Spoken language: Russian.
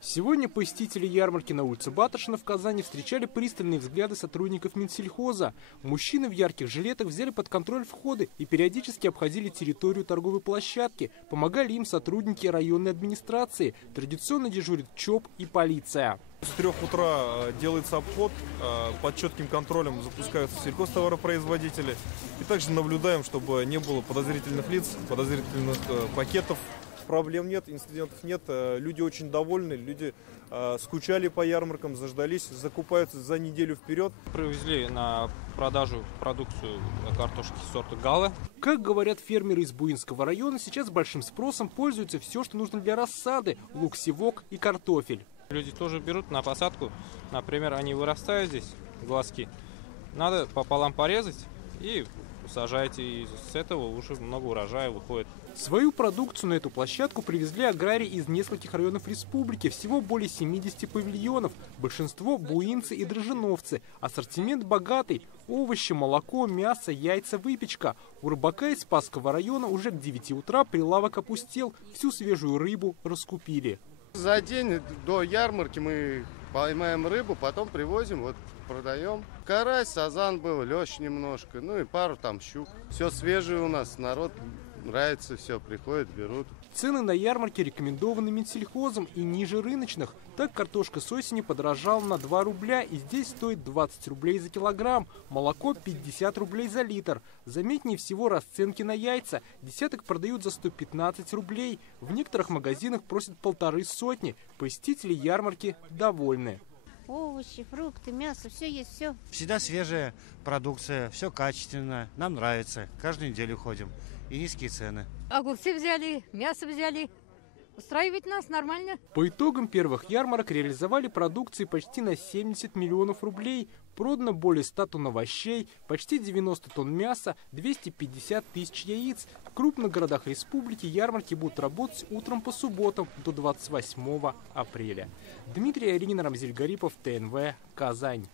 Сегодня посетители ярмарки на улице Баташина в Казани встречали пристальные взгляды сотрудников Минсельхоза. Мужчины в ярких жилетах взяли под контроль входы и периодически обходили территорию торговой площадки. Помогали им сотрудники районной администрации. Традиционно дежурят ЧОП и полиция. С 3 утра делается обход, под четким контролем запускаются сельхозтоваропроизводители. И также наблюдаем, чтобы не было подозрительных лиц, подозрительных пакетов. Проблем нет, инцидентов нет, люди очень довольны, люди скучали по ярмаркам, заждались, закупаются за неделю вперед. Привезли на продажу продукцию картошки сорта Гала. Как говорят фермеры из Буинского района, сейчас большим спросом пользуется все, что нужно для рассады – лук, севок и картофель. Люди тоже берут на посадку, например, они вырастают здесь, глазки, надо пополам порезать и сажаете, и с этого уже много урожая выходит. Свою продукцию на эту площадку привезли аграрии из нескольких районов республики, всего более 70 павильонов, большинство буинцы и дрожжиновцы. Ассортимент богатый – овощи, молоко, мясо, яйца, выпечка. У рыбака из Спасского района уже к 9 утра прилавок опустел, всю свежую рыбу раскупили. За день до ярмарки мы поймаем рыбу, потом привозим, вот продаем. Карась, сазан был, лещ немножко, ну и пару там щук. Все свежее у нас, народ нравится, все, приходят, берут. Цены на ярмарке рекомендованы Минсельхозом и ниже рыночных. Так картошка с осени подорожала на 2 рубля и здесь стоит 20 рублей за килограмм. Молоко 50 рублей за литр. Заметнее всего расценки на яйца. Десяток продают за 115 рублей. В некоторых магазинах просят 150. Посетители ярмарки довольны. Овощи, фрукты, мясо, все есть, все. Всегда свежая продукция, все качественно, нам нравится. Каждую неделю ходим. И низкие цены. Огурцы взяли, мясо взяли. Устраивает нас нормально. По итогам первых ярмарок реализовали продукции почти на 70 миллионов рублей. Продано более 100 тонн овощей, почти 90 тонн мяса, 250 тысяч яиц. В крупных городах республики ярмарки будут работать утром по субботам до 28 апреля. Дмитрий Аринин, Рамзиль Гарипов, ТНВ, Казань.